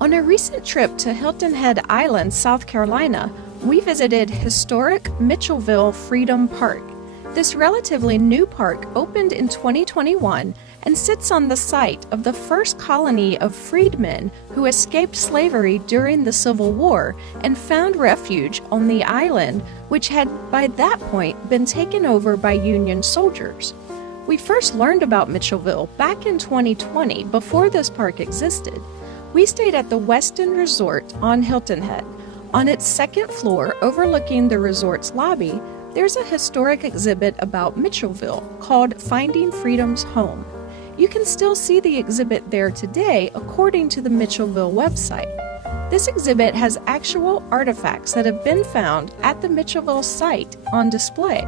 On a recent trip to Hilton Head Island, South Carolina, we visited Historic Mitchelville Freedom Park. This relatively new park opened in 2021 and sits on the site of the first colony of freedmen who escaped slavery during the Civil War and found refuge on the island, which had by that point been taken over by Union soldiers. We first learned about Mitchelville back in 2020, before this park existed. We stayed at the Westin Resort on Hilton Head. On its second floor, overlooking the resort's lobby, there's a historic exhibit about Mitchelville called Finding Freedom's Home. You can still see the exhibit there today according to the Mitchelville website. This exhibit has actual artifacts that have been found at the Mitchelville site on display.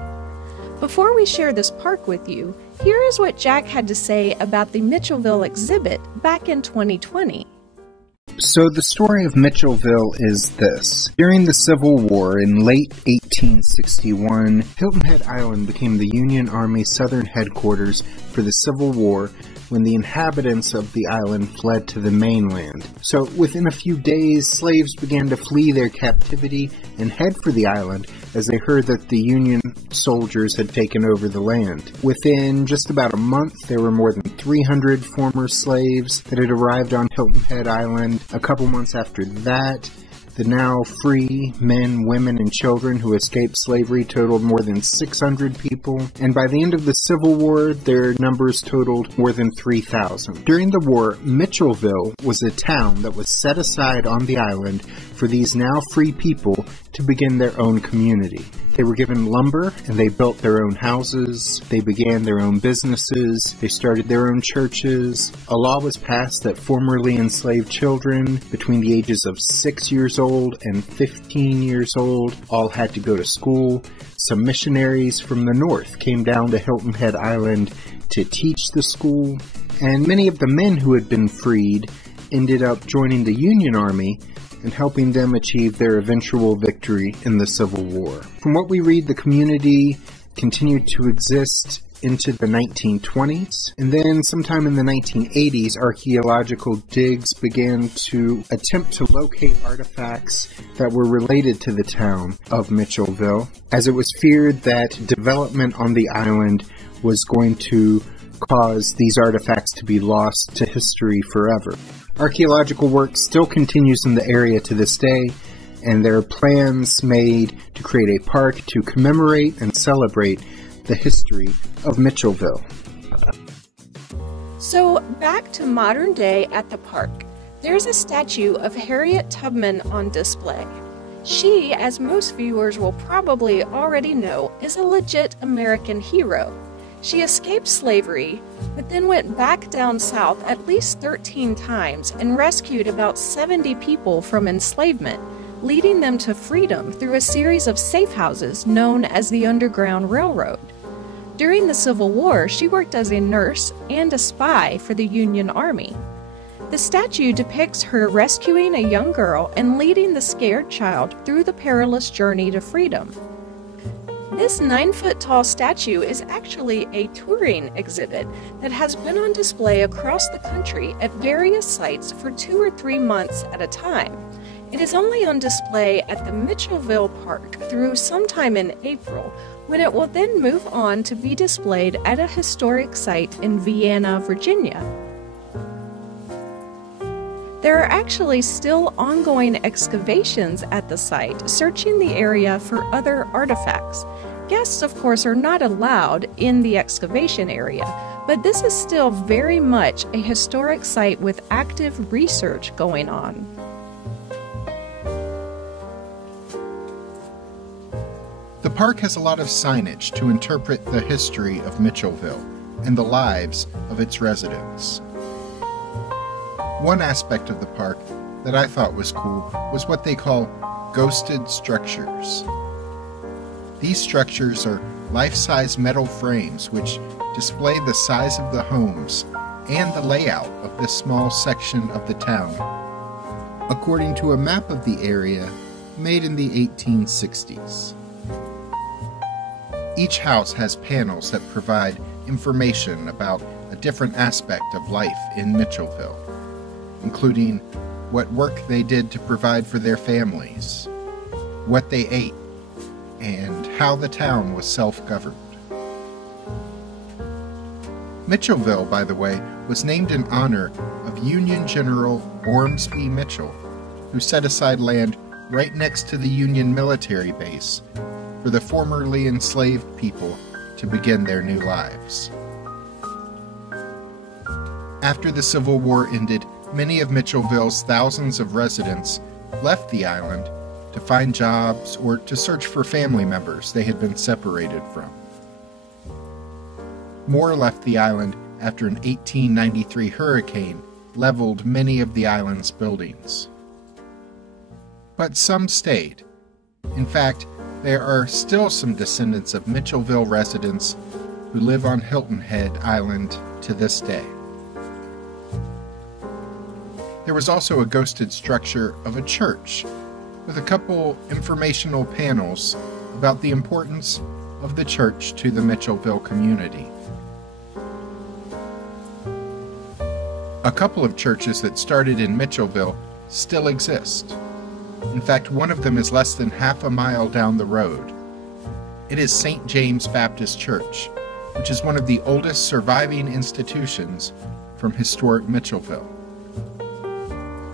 Before we share this park with you, here is what Jack had to say about the Mitchelville exhibit back in 2020. So the story of Mitchelville is this. During the Civil War in late 1861, Hilton Head Island became the Union Army Southern headquarters for the Civil War when the inhabitants of the island fled to the mainland. So within a few days, slaves began to flee their captivity and head for the island as they heard that the Union soldiers had taken over the land. Within just about a month, there were more than 300 former slaves that had arrived on Hilton Head Island. A couple months after that, the now free men, women, and children who escaped slavery totaled more than 600 people, and by the end of the Civil War, their numbers totaled more than 3,000. During the war, Mitchelville was a town that was set aside on the island for these now free people to begin their own community. They were given lumber, and they built their own houses, they began their own businesses, they started their own churches. A law was passed that formerly enslaved children between the ages of 6 years old and 15 years old all had to go to school. Some missionaries from the north came down to Hilton Head Island to teach the school, and many of the men who had been freed ended up joining the Union Army and helping them achieve their eventual victory in the Civil War. From what we read, the community continued to exist into the 1920s, and then sometime in the 1980s, archaeological digs began to attempt to locate artifacts that were related to the town of Mitchelville, as it was feared that development on the island was going to cause these artifacts to be lost to history forever. Archaeological work still continues in the area to this day, and there are plans made to create a park to commemorate and celebrate the history of Mitchelville. So back to modern day at the park. There's a statue of Harriet Tubman on display. She, as most viewers will probably already know, is a legit American hero. She escaped slavery, but then went back down south at least 13 times and rescued about 70 people from enslavement, leading them to freedom through a series of safe houses known as the Underground Railroad. During the Civil War, she worked as a nurse and a spy for the Union Army. The statue depicts her rescuing a young girl and leading the scared child through the perilous journey to freedom. This 9-foot-tall statue is actually a touring exhibit that has been on display across the country at various sites for 2 or 3 months at a time. It is only on display at the Mitchelville Park through sometime in April, when it will then move on to be displayed at a historic site in Vienna, Virginia. There are actually still ongoing excavations at the site, searching the area for other artifacts. Guests, of course, are not allowed in the excavation area, but this is still very much a historic site with active research going on. The park has a lot of signage to interpret the history of Mitchelville and the lives of its residents. One aspect of the park that I thought was cool was what they call ghosted structures. These structures are life-size metal frames which display the size of the homes and the layout of this small section of the town, according to a map of the area made in the 1860s. Each house has panels that provide information about a different aspect of life in Mitchelville, including what work they did to provide for their families, what they ate, and how the town was self-governed. Mitchellville, by the way, was named in honor of Union General Ormsby Mitchell, who set aside land right next to the Union military base for the formerly enslaved people to begin their new lives. After the Civil War ended, many of Mitchellville's thousands of residents left the island to find jobs or to search for family members they had been separated from. More left the island after an 1893 hurricane leveled many of the island's buildings. But some stayed. In fact, there are still some descendants of Mitchellville residents who live on Hilton Head Island to this day. There was also a ghosted structure of a church with a couple informational panels about the importance of the church to the Mitchellville community. A couple of churches that started in Mitchellville still exist. In fact, one of them is less than half a mile down the road. It is St. James Baptist Church, which is one of the oldest surviving institutions from historic Mitchellville.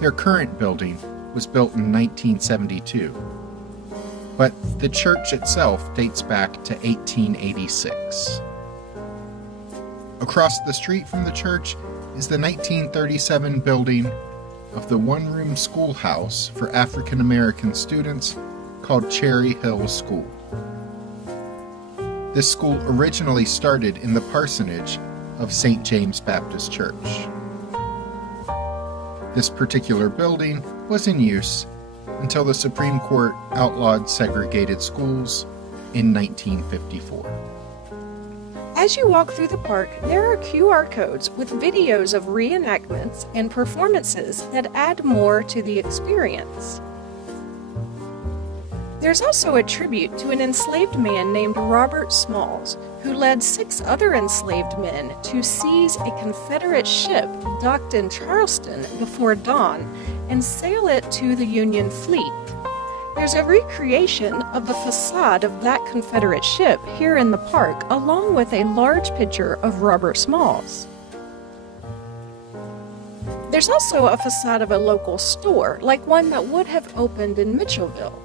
Their current building was built in 1972, but the church itself dates back to 1886. Across the street from the church is the 1937 building of the one-room schoolhouse for African American students called Cherry Hill School. This school originally started in the parsonage of St. James Baptist Church. This particular building was in use until the Supreme Court outlawed segregated schools in 1954. As you walk through the park, there are QR codes with videos of reenactments and performances that add more to the experience. There's also a tribute to an enslaved man named Robert Smalls, who led 6 other enslaved men to seize a Confederate ship docked in Charleston before dawn and sail it to the Union fleet. There's a recreation of the facade of that Confederate ship here in the park, along with a large picture of Robert Smalls. There's also a facade of a local store, like one that would have opened in Mitchellville.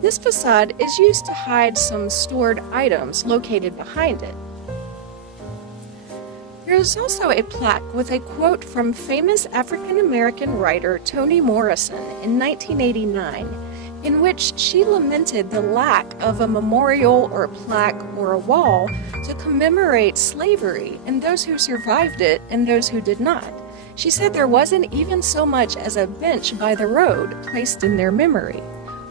This facade is used to hide some stored items located behind it. There is also a plaque with a quote from famous African-American writer Toni Morrison in 1989, in which she lamented the lack of a memorial or a plaque or a wall to commemorate slavery and those who survived it and those who did not. She said there wasn't even so much as a bench by the road placed in their memory.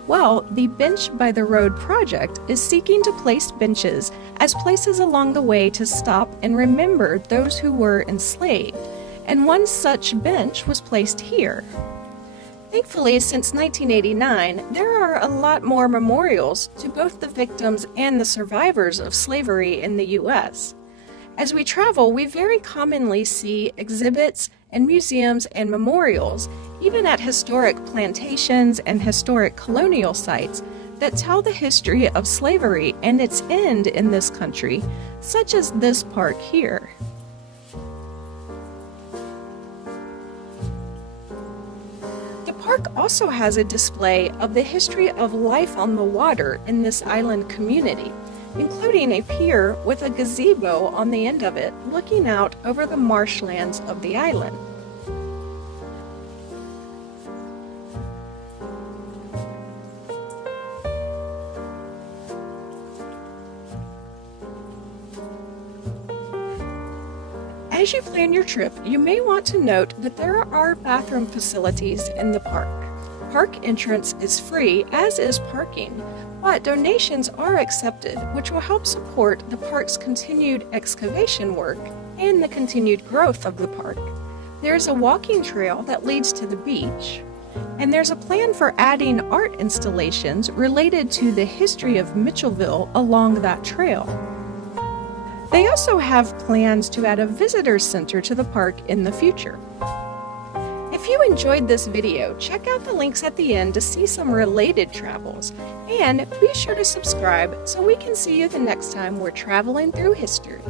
Well, the Bench by the Road project is seeking to place benches as places along the way to stop and remember those who were enslaved, and one such bench was placed here. Thankfully, since 1989, there are a lot more memorials to both the victims and the survivors of slavery in the U.S. As we travel, we very commonly see exhibits and museums and memorials, even at historic plantations and historic colonial sites, that tell the history of slavery and its end in this country, such as this park here. The park also has a display of the history of life on the water in this island community, including a pier with a gazebo on the end of it looking out over the marshlands of the island. As you plan your trip, you may want to note that there are bathroom facilities in the park. Park entrance is free, as is parking, but donations are accepted, which will help support the park's continued excavation work and the continued growth of the park. There's a walking trail that leads to the beach, and there's a plan for adding art installations related to the history of Mitchellville along that trail. They also have plans to add a visitor center to the park in the future. If you enjoyed this video, check out the links at the end to see some related travels, and be sure to subscribe so we can see you the next time we're traveling through history.